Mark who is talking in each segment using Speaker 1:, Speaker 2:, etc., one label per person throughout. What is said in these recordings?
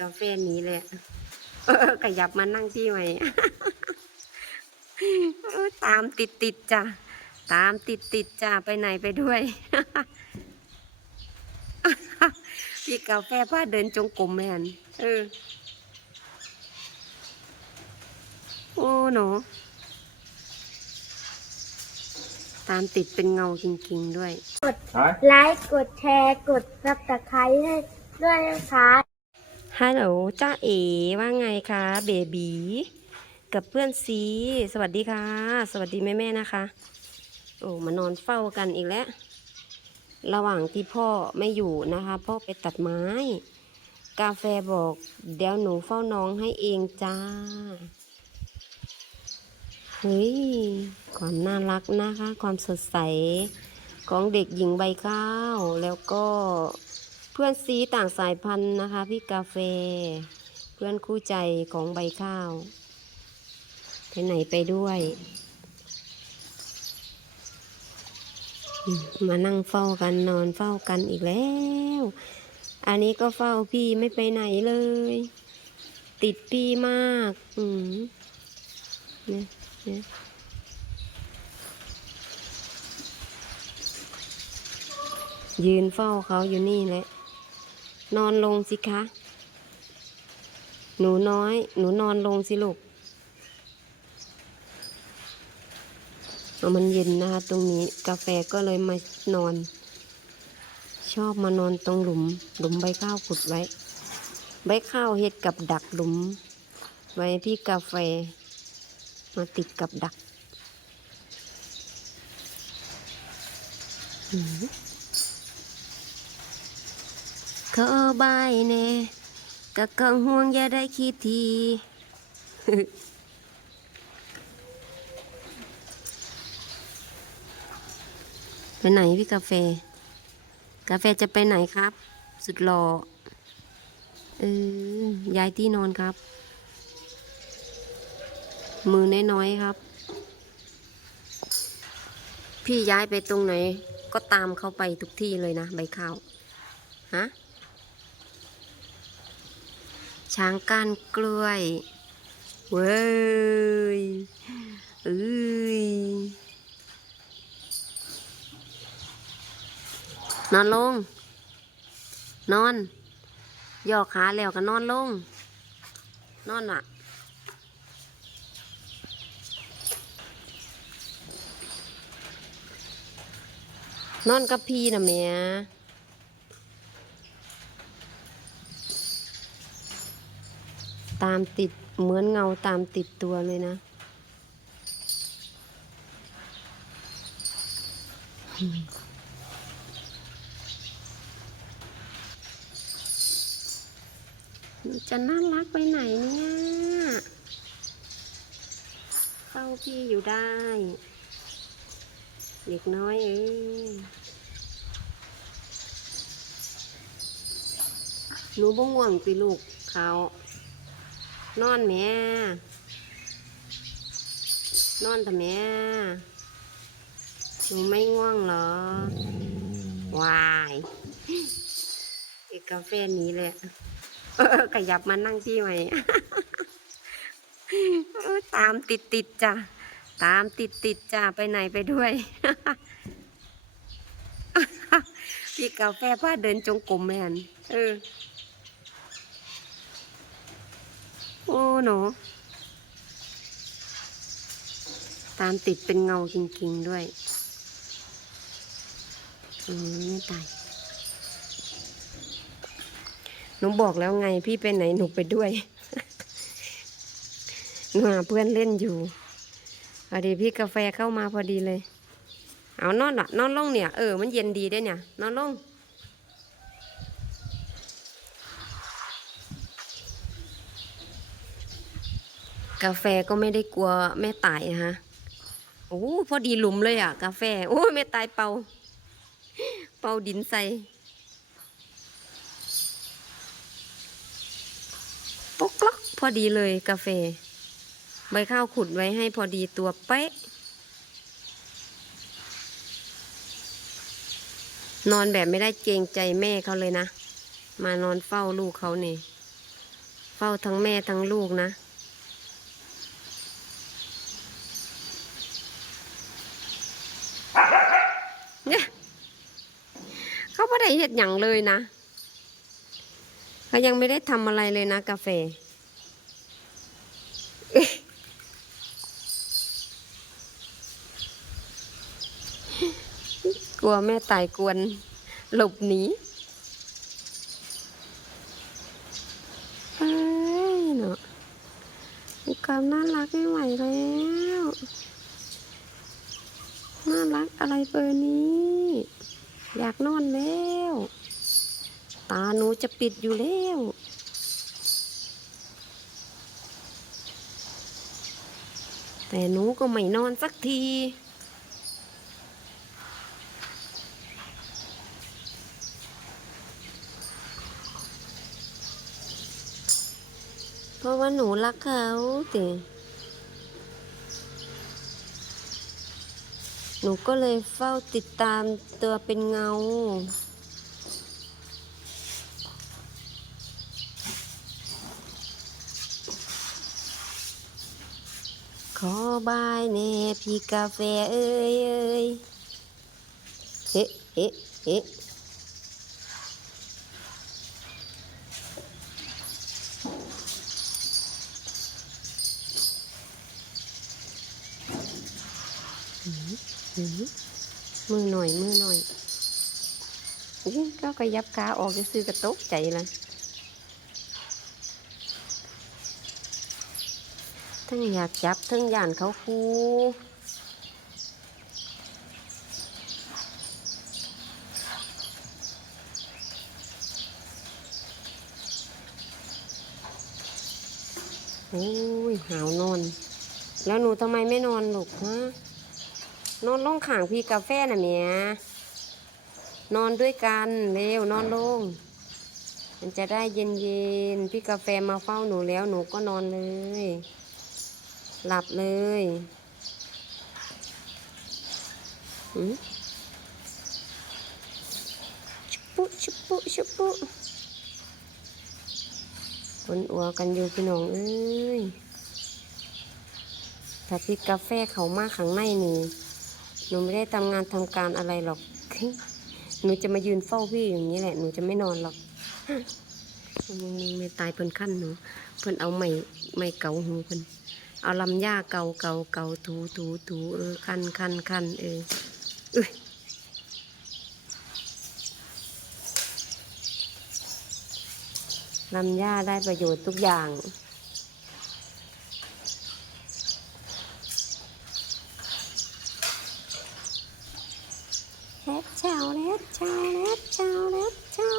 Speaker 1: กาแฟนี้เลยเออขยับมานั่งที่ใหม่ตามติดติดๆจ้ะ ตามติดติดๆจ้ะ ไปไหนไปด้วย พี่กาแฟพาเดินจงกรมแมนเออ โอ้หนูตามติดเป็นเงาจริงๆด้วย กด
Speaker 2: ไลค์ กดแชร์ กดซับสไครต์ให้ด้วยนะคะ
Speaker 1: ฮัลโหลจ้าเอ๋ว่าไงคะเบบีกับเพื่อนซีสวัสดีค่ะ สวัสดีแม่แม่ๆนะคะ โอ้มานอนเฝ้ากันอีกแล้ว ระหว่างที่พ่อไม่อยู่นะคะ พ่อไปตัดไม้ กาแฟบอกเดี๋ยวหนูเฝ้าน้องให้เองจ้าเฮ้ยความน่ารักนะคะ ความสดใสของเด็กหญิงใบข้าวแล้วก็ พื่อนซีต่างสายพันธุ์นะคะพี่กาแฟ เพื่อนคู่ใจของใบข้าวไปไหนไปด้วยมมานั่งเฝ้ากันนอนเฝ้ากันอีกแล้ว อันนี้ก็เฝ้าพี่ไม่ไปไหนเลย ติดพี่มาก อืมเนี่ยเนี่ยยืนเฝ้าเขาอยู่นี่แหละ นอนลงสิคะ หนูน้อย หนูนอนลงสิลูกเอามันเย็นนะคะตรงนี้กาแฟก็เลยมานอน ชอบมานอนตรงหลุม หลุมใบข้าวขุดไว้ ใบข้าวเฮ็ดกับดักหลุม ไว้พี่กาแฟ มาติดกับดัก อืม ขอบายแน่กะกังห่วงอย่าได้คิดทีไปไหนพี่กาแฟ กาแฟจะไปไหนครับ สุดหล่อเออย้ายที่นอนครับ มือน้อยๆครับ พี่ย้ายไปตรงไหน ก็ตามเขาไปทุกที่เลยนะ ใบข้าว ฮะ ช้างก้านกล้วย เว้ยเอ้ยนอนลง นอนย่อขาแล้วก็นอนลง นอนอะ นอนกับพี่นะเมี ตามติดเหมือนเงาตามติดตัวเลยนะหนูจะน่ารักไปไหนเนี่ยเฝ้าพี่อยู่ได้ เด็กน้อยเอ้ยหนูบ่ง่วงสิลูกเขา นอนแม่ นอนแต่แม่ หนูไม่ง่วงเหรอ วายเอกกาแฟหนี้เลยเออขยับมานั่งที่ใหม่เออตามติดติดๆจ้ะ ตามติดติดๆจ้ะ ไปไหนไปด้วย พี่กาแฟพาเดินจงกรมแมนเออ โอ้หนตามติดเป็นเงาจริงๆด้วยอืมไม่ตายหนูบอกแล้วไงพี่ไปไหนหนูไปด้วยหนูหาเพื่อนเล่นอยู่พอดีพี่กาแฟเข้ามาพอดีเลย เอานอนละนอนลงเนี่ย เออมันเย็นดีได้เนี่ย นอนลง กาแฟก็ไม่ได้กลัวแม่ตายนะฮะโอ้พอดีหลุมเลยอะ กาแฟ โอ้แม่ตายเป่า เป่าดินใส่ปกล็อกพอดีเลยกาแฟ ใบข้าวขุดไว้ให้พอดีตัวเป๊ะ นอนแบบไม่ได้เกรงใจแม่เขาเลยนะ มานอนเฝ้าลูกเขาเนี่ยเฝ้าทั้งแม่ทั้งลูกนะ เนี่ย เขาไม่ได้เห็ดอย่งเลยนะเขายังไม่ได้ทำอะไรเลยนะกาแฟกลัวแม่ตายกวนหลบหนีเอ้ยเนาะมีความน่ารักไม่ไหวแล้วน่ารักอะไรเบอร์นี้ อยากนอนแล้ว ตาหนูจะปิดอยู่แล้ว แต่หนูก็ไม่นอนสักที เพราะว่าหนูรักเขาติ หนูก็เลยเฝ้าติดตามตัวเป็นเงา ขอบายแน่พี่กาแฟเอ้ยเอ้ยเฮ้เฮ้เฮ้หือ มือหน่อยมือหน่อยยิ่งก็กระยับขาออกจะซื้อกระตกใจละทั้งอยากจับทั้งย่านเขาคูโอ้ยหาวนอน แล้วหนูทำไมไม่นอนลูกฮะ นอนลงข่างพี่กาแฟน่ะเมียนอนด้วยกันเร็วนอนลง มันจะได้เย็นเย็นพี่กาแฟมาเฝ้าหนูแล้วหนูก็นอนเลย หลับเลยหืมชุบปุชุบปุชุบปุคนอัวกันอยู่พี่น้องเอ้ยถ้าพี่กาแฟเขามาข้างในนี่ หนูไม่ได้ทำงานทำการอะไรหรอก หนูจะมายืนเฝ้าพี่อย่างนี้แหละ หนูจะไม่นอนหรอกมึงไม่ตายเพิ่นขั้นหนู เพิ่นเอาไม้ไม้เกาหูเพิ่นเอาลำหญ้าเกาเกาเกาถูถูถูเออคันคันคันเอออุ้ยลำหญ้าได้ประโยชน์ทุกอย่าง เล็บเจ้าเล็บเจ้าเล็บเจ้าเล็บเจ้า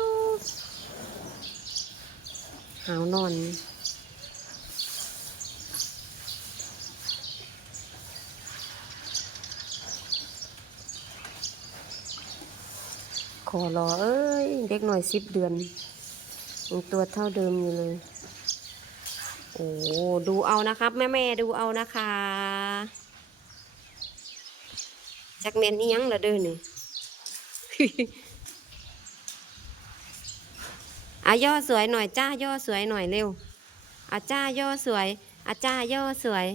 Speaker 1: หาวนอน ขอรอเอ้ย เด็กหน่อยสิบเดือนยังตัวเท่าเดิมอยู่เลย โอ้ดูเอานะครับ แม่แม่ๆดูเอานะคะจักเมนนี่ยังละเด้อนี่อาย่อสวยหน่อยจ้าย่อสวยหน่อยเร็วอาจ้าย่อสวยอาจ้าย่อสวย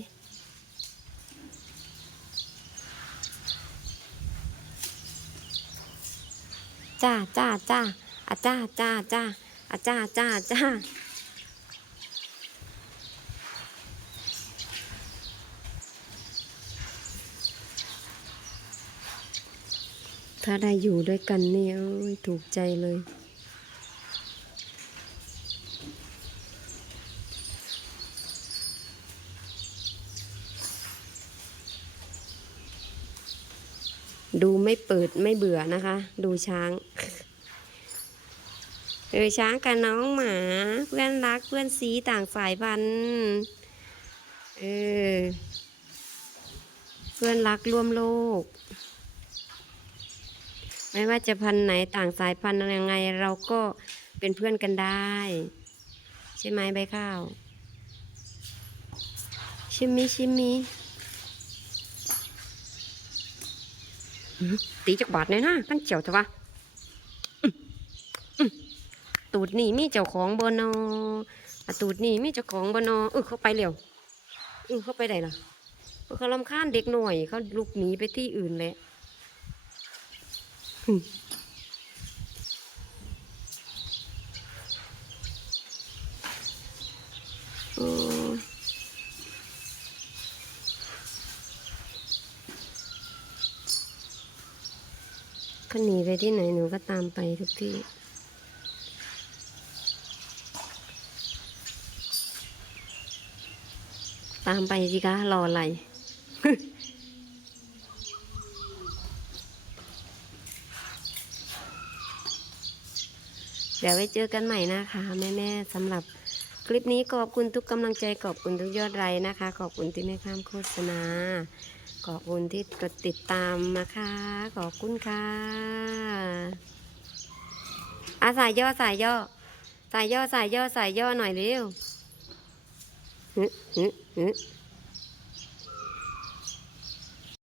Speaker 1: จ้าจ้าจ้าอาจ้าจ้าจ้าอาจ้าจ้าจ้าถ้าได้อยู่ด้วยกันนี่โอ้ยถูกใจเลย ดูไม่เปิดไม่เบื่อนะคะ ดูช้าง เออช้างกับน้องหมาเพื่อนรักเพื่อนสีต่างสายพันธุ์เออเพื่อนรักร่วมโลก ไม่ว่าจะพันไหนต่างสายพันธุ์อะไรยังไง เราก็เป็นเพื่อนกันได้ ใช่ไหมใบข้าวชิมมิชิมมิตีจักบาทเลยนะกันเจียวเถอะวะ ตูดนี่มีเจ้าของบนออาตูดนี่มีเจ้าของบนอเออเขาไปเร็วเออเขาไปไหนล่ะเอเขาลำคาญเด็กหน่อยเขาลุกหนีไปที่อื่นแหละหึโอ้ยเขาหนีไปที่ไหนหนูก็ตามไปทุกที่ ตามไปสิคะรออะไร เดี๋ยวไว้เจอกันใหม่นะคะ แม่ๆสำหรับคลิปนี้ขอบคุณทุกกำลังใจขอบคุณทุกยอดไลค์นะคะ ขอบคุณที่ไม่ข้ามโฆษณา ขอบคุณที่กดติดตามนะคะ ขอบคุณค่ะอาสายย่อสายย่อสายย่อสายย่อสายย่อหน่อยเร็ว ฮึฮึฮึ